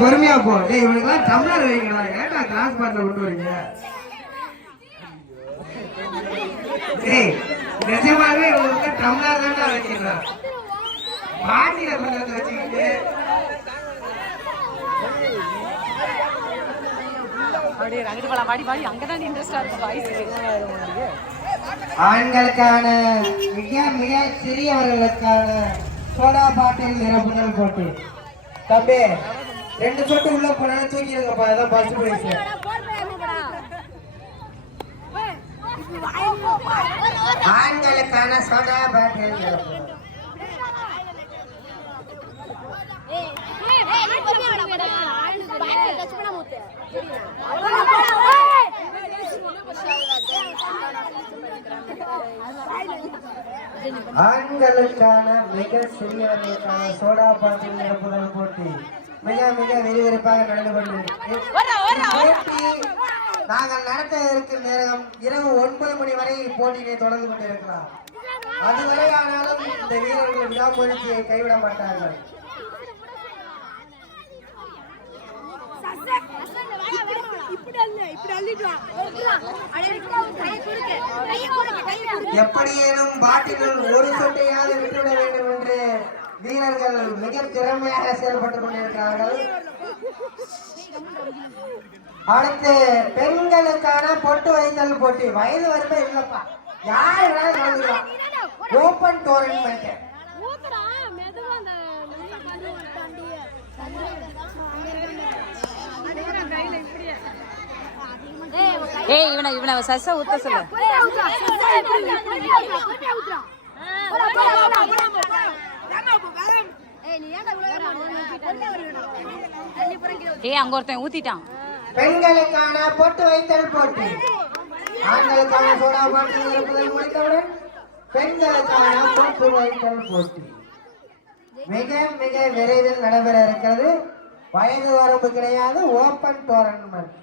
பொறுமையா போ. இவனுக்குலாம் டம்ளர் வைங்களா, ஏட்டா glass bottle கொண்டு வரீங்க? நிஜமாவே இவங்களுக்கு டம்ளர் தானே வைக்கிறா, பாட்டில கொஞ்சம் வச்சுக்கிட்டு. ஆண்களுக்கான மிக மிக சிறியவர்களுக்கான சோடா பாட்டில் நிரப்புதல் போட்டி. தம்பி 2 சொட்டு உள்ள போனா தூக்கிடுங்கப்பா, அதான் பஸ் போயிடுச்சு. ஆண்களுக்கான சோடா பாட்டில் நிரப்புதல். ஆண்களுக்கான மிக சிறியவர்களுக்கான சோடா பாட்டில் நிரப்புதல் போட்டி மிக மிக விறுவிறுப்பாக நடந்து கொண்டிருக்கிறது. நாங்கள் நடத்த இருக்கும் நேரம் இரவு 9 மணி வரை போட்டியை தொடர்ந்து கொண்டிருக்கலாம். அதுவரை ஆனாலும் இந்த வீரர்கள் விடாமுயற்சியை கைவிட மாட்டார்கள். எப்படியேனும் பாட்டிலுள் ஒரு சொட்டையாவது விட்டுவிட வேண்டும் என்று வீரர்கள் மிக திறமையாக செயல்பட்டுக் கொண்டிருக்கிறார்கள். அடுத்து பெண்களுக்கான பொட்டு வைத்தல் போட்டி. வயது வரம்பே இல்லப்பா, யார் வேணாலும் கலந்துக்கலாம். Open tournament. ஏய் இவனை சச ஊத்த சொல்லு. ஏய் அங்க ஒருத்தன் ஊத்திட்டான். பெண்களுக்கான பொட்டு வைத்தல் போட்டி. ஆண்களுக்கான சோடா பாட்டில் நிரப்புதல் முடித்தவுடன் பெண்களுக்கான பொட்டு வைத்தல் போட்டி மிக மிக விரைவில் நடைபெற இருக்கிறது. வயது வரம்பு கிடையாது, ஓபன் டோர்னமெண்ட்.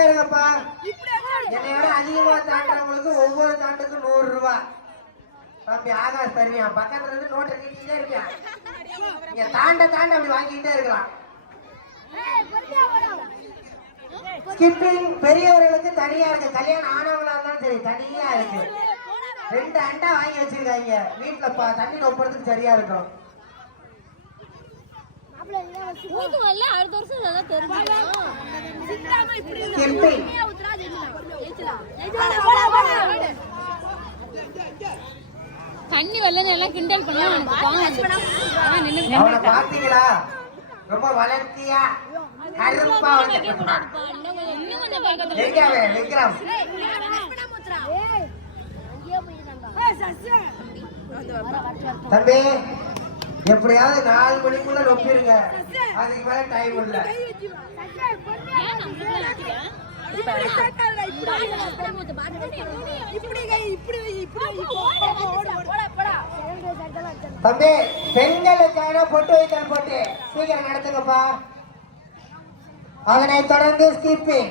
இருங்கப்பா, என்னை விட அதிகமா தாண்டவங்களுக்கு ஒவ்வொரு தாண்டுக்கும் 100 ரூபாய். தம்பி ஆகாஷ் தருவியா, பக்கத்துல இருந்து நோட்டை நீட்டிட்டே இருக்கியா, நீங்க தாண்ட தாண்ட அப்படி வாங்கிக்கிட்டே இருக்கலாம். ஸ்கிப்பிங் பெரியவர்களுக்கு தனியா இருக்கு, கல்யாணம் ஆனவங்களா இருந்தாலும் சரி தனியா இருக்கு. 2 அண்டா வாங்கி வச்சிருக்காங்க வீட்டுல, தண்ணி நொப்புறதுக்கு சரியா இருக்கும். தண்ணி வரலன்னு எல்லாம் கிண்டல் பாத்தீங்களா, ரொம்ப வளர்த்தியா கருப்பா விக்ரம். தம்பி எப்படியாவது 4 மணிக்குள்ள நொப்பிருங்க, அதுக்கு மேல டைம் இல்ல. தம்பி பெண்களுக்கான பொட்டு வைத்தல் போட்டி சீக்கிரம் நடத்துங்கப்பா. அதனை தொடர்ந்து ஸ்கிப்பிங்.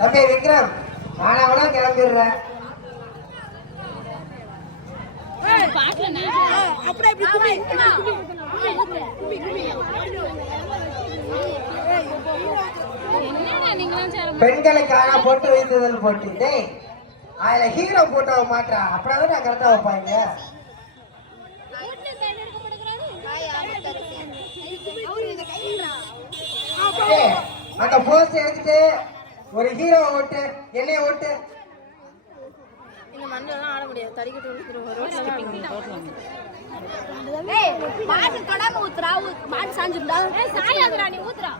தம்பி விக்ரம் நானவளா கிளம்பிடுறேன். பெண்களுக்கான பொட்டு வைத்தல் போட்டி. அதுல ஹீரோ போட்டோ மாட்டா, அப்படிதான் நான் கரெக்டா வைப்பாங்க. அந்த போஸ்ட் எடுத்துட்டு ஒரு ஹீரோ ஓட்டு, என்னைய ஓட்டு. ஆட முடியாது, தடிக்கிட்டு ஊத்துறா, மாட்டு சாஞ்சுடா, சாயாதுடா நீ ஊத்துறா.